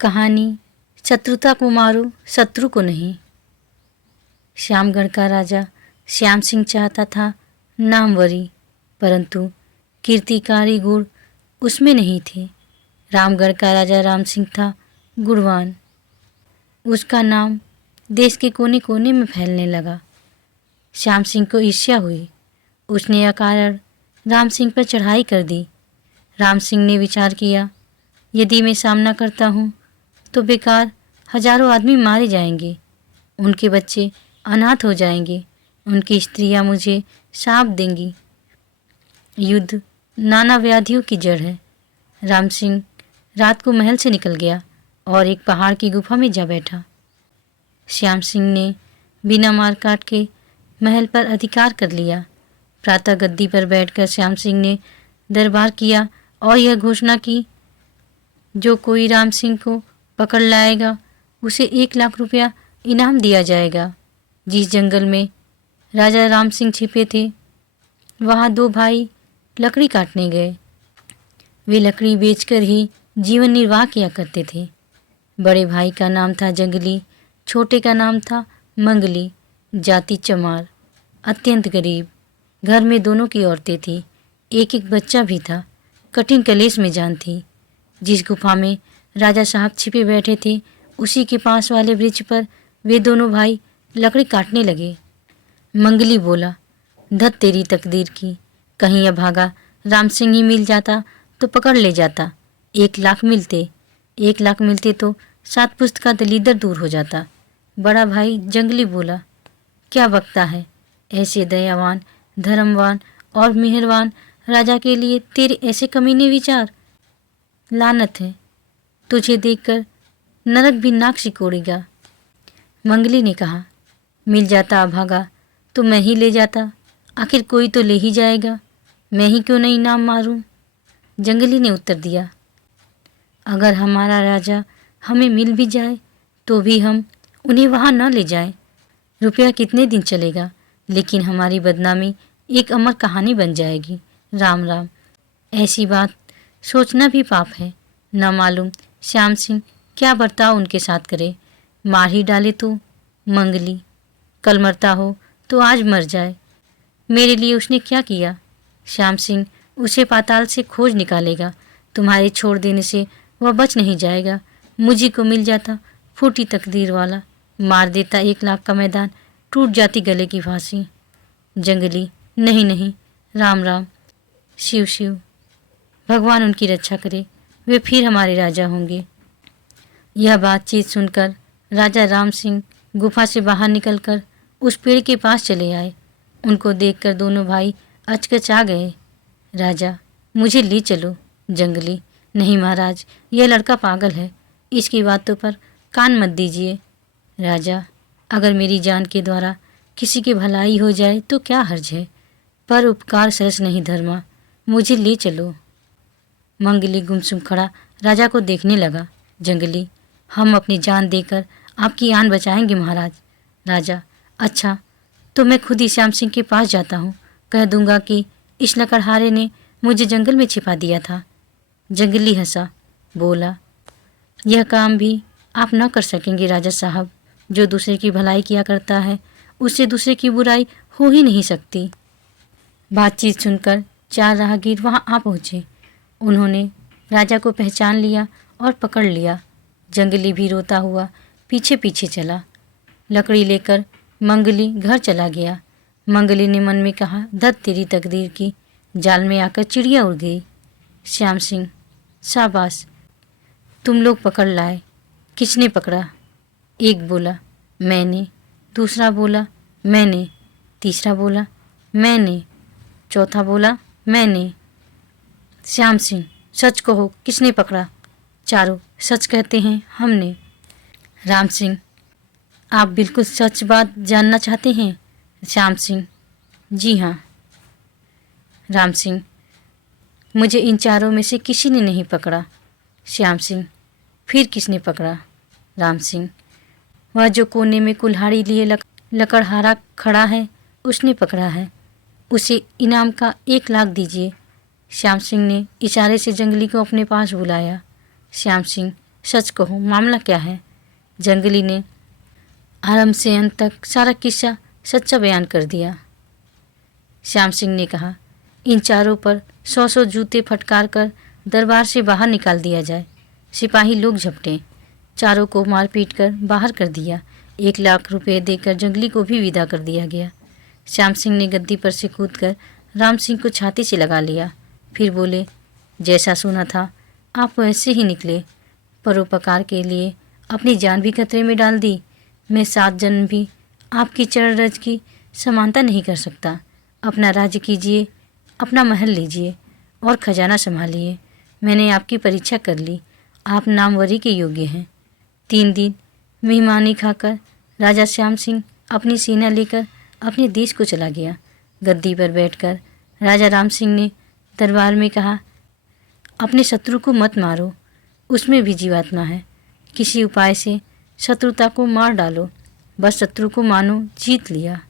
कहानी शत्रुता को मारो, शत्रु को नहीं। श्यामगढ़ का राजा श्याम सिंह चाहता था नामवरी, परंतु कीर्तिकारी गुण उसमें नहीं थे। रामगढ़ का राजा राम सिंह था गुणवान। उसका नाम देश के कोने कोने में फैलने लगा। श्याम सिंह को ईर्ष्या हुई। उसने अकारण राम सिंह पर चढ़ाई कर दी। राम सिंह ने विचार किया, यदि मैं सामना करता हूँ तो बेकार हजारों आदमी मारे जाएंगे, उनके बच्चे अनाथ हो जाएंगे, उनकी स्त्रियां मुझे शाप देंगी। युद्ध नाना व्याधियों की जड़ है। राम सिंह रात को महल से निकल गया और एक पहाड़ की गुफा में जा बैठा। श्याम सिंह ने बिना मार काट के महल पर अधिकार कर लिया। प्रातः गद्दी पर बैठकर श्याम सिंह ने दरबार किया और यह घोषणा की, जो कोई राम सिंह को पकड़ लाएगा उसे 1 लाख रुपया इनाम दिया जाएगा। जिस जंगल में राजा राम सिंह छिपे थे, वहाँ 2 भाई लकड़ी काटने गए। वे लकड़ी बेचकर ही जीवन निर्वाह किया करते थे। बड़े भाई का नाम था जंगली, छोटे का नाम था मंगली, जाति चमार, अत्यंत गरीब। घर में दोनों की औरतें थी, एक एक बच्चा भी था। कठिन कलेश में जान थी। जिस गुफा में राजा साहब छिपे बैठे थे, उसी के पास वाले वृक्ष पर वे दोनों भाई लकड़ी काटने लगे। मंगली बोला, धत तेरी तकदीर की, कहीं अभागा राम सिंह ही मिल जाता तो पकड़ ले जाता। 1 लाख मिलते, 1 लाख मिलते तो 7 पुश्त का दलीदर दूर हो जाता। बड़ा भाई जंगली बोला, क्या बकता है, ऐसे दयावान, धर्मवान और मेहरबान राजा के लिए तेरे ऐसे कमीने विचार। लानत है, तुझे देखकर नरक भी नाक सिकोड़ेगा। मंगली ने कहा, मिल जाता अभागा तो मैं ही ले जाता, आखिर कोई तो ले ही जाएगा, मैं ही क्यों नहीं इनाम मारूं। जंगली ने उत्तर दिया, अगर हमारा राजा हमें मिल भी जाए तो भी हम उन्हें वहाँ न ले जाएं। रुपया कितने दिन चलेगा, लेकिन हमारी बदनामी एक अमर कहानी बन जाएगी। राम राम, ऐसी बात सोचना भी पाप है। न मालूम श्याम सिंह क्या बर्ताव उनके साथ करे, मार ही डाले तो। मंगली, कल मरता हो तो आज मर जाए। मेरे लिए उसने क्या किया? श्याम सिंह उसे पाताल से खोज निकालेगा, तुम्हारे छोड़ देने से वह बच नहीं जाएगा। मुझी को मिल जाता फूटी तकदीर वाला, मार देता 1 लाख का मैदान, टूट जाती गले की फांसी। जंगली, नहीं नहीं, राम राम, शिव शिव, भगवान उनकी रक्षा करे, वे फिर हमारे राजा होंगे। यह बातचीत सुनकर राजा राम सिंह गुफा से बाहर निकलकर उस पेड़ के पास चले आए। उनको देखकर दोनों भाई अचकचा गए। राजा, मुझे ले चलो। जंगली, नहीं महाराज, यह लड़का पागल है, इसकी बातों पर कान मत दीजिए। राजा, अगर मेरी जान के द्वारा किसी की भलाई हो जाए तो क्या हर्ज है, पर उपकार सरस नहीं धर्मा, मुझे ले चलो। मंगली गुमसुम खड़ा राजा को देखने लगा। जंगली, हम अपनी जान देकर आपकी आन बचाएंगे महाराज। राजा, अच्छा तो मैं खुद ही श्याम सिंह के पास जाता हूँ, कह दूंगा कि इस लकड़हारे ने मुझे जंगल में छिपा दिया था। जंगली हंसा, बोला, यह काम भी आप न कर सकेंगे राजा साहब। जो दूसरे की भलाई किया करता है उससे दूसरे की बुराई हो ही नहीं सकती। बातचीत सुनकर 4 राहगीर वहाँ आ पहुँचे। उन्होंने राजा को पहचान लिया और पकड़ लिया। जंगली भी रोता हुआ पीछे पीछे चला। लकड़ी लेकर मंगली घर चला गया। मंगली ने मन में कहा, धत तेरी तकदीर की, जाल में आकर चिड़िया उड़ गई। श्याम सिंह, शाबाश, तुम लोग पकड़ लाए। किसने पकड़ा? एक बोला, मैंने। दूसरा बोला, मैंने। तीसरा बोला, मैंने। चौथा बोला, मैंने। श्याम सिंह, सच कहो, किसने पकड़ा? चारों सच कहते हैं, हमने। राम सिंह, आप बिल्कुल सच बात जानना चाहते हैं? श्याम सिंह, जी हाँ। राम सिंह, मुझे इन चारों में से किसी ने नहीं पकड़ा। श्याम सिंह, फिर किसने पकड़ा? राम सिंह, वह जो कोने में कुल्हाड़ी लिए लकड़हारा खड़ा है, उसने पकड़ा है। उसे इनाम का 1 लाख दीजिए। श्याम सिंह ने इशारे से जंगली को अपने पास बुलाया। श्याम सिंह सच कहो, मामला क्या है? जंगली ने आरंभ से अंत तक सारा किस्सा सच्चा बयान कर दिया। श्याम सिंह ने कहा, इन चारों पर 100 जूते फटकार कर दरबार से बाहर निकाल दिया जाए। सिपाही लोग झपटे, चारों को मार पीट कर बाहर कर दिया। 1 लाख रुपए देकर जंगली को भी विदा कर दिया गया। श्याम सिंह ने गद्दी पर से कूदकर राम सिंह को छाती से लगा लिया। फिर बोले, जैसा सुना था आप वैसे ही निकले। परोपकार के लिए अपनी जान भी खतरे में डाल दी। मैं 7 जन्म भी आपकी चरण रज की समानता नहीं कर सकता। अपना राज्य कीजिए, अपना महल लीजिए और खजाना संभालिए। मैंने आपकी परीक्षा कर ली, आप नामवरी के योग्य हैं। 3 दिन मेहमानी खाकर राजा श्याम सिंह अपनी सेना लेकर अपने देश को चला गया। गद्दी पर बैठकर राजा राम सिंह ने दरबार में कहा, अपने शत्रु को मत मारो, उसमें भी जीवात्मा है। किसी उपाय से शत्रुता को मार डालो, बस शत्रु को मानो जीत लिया।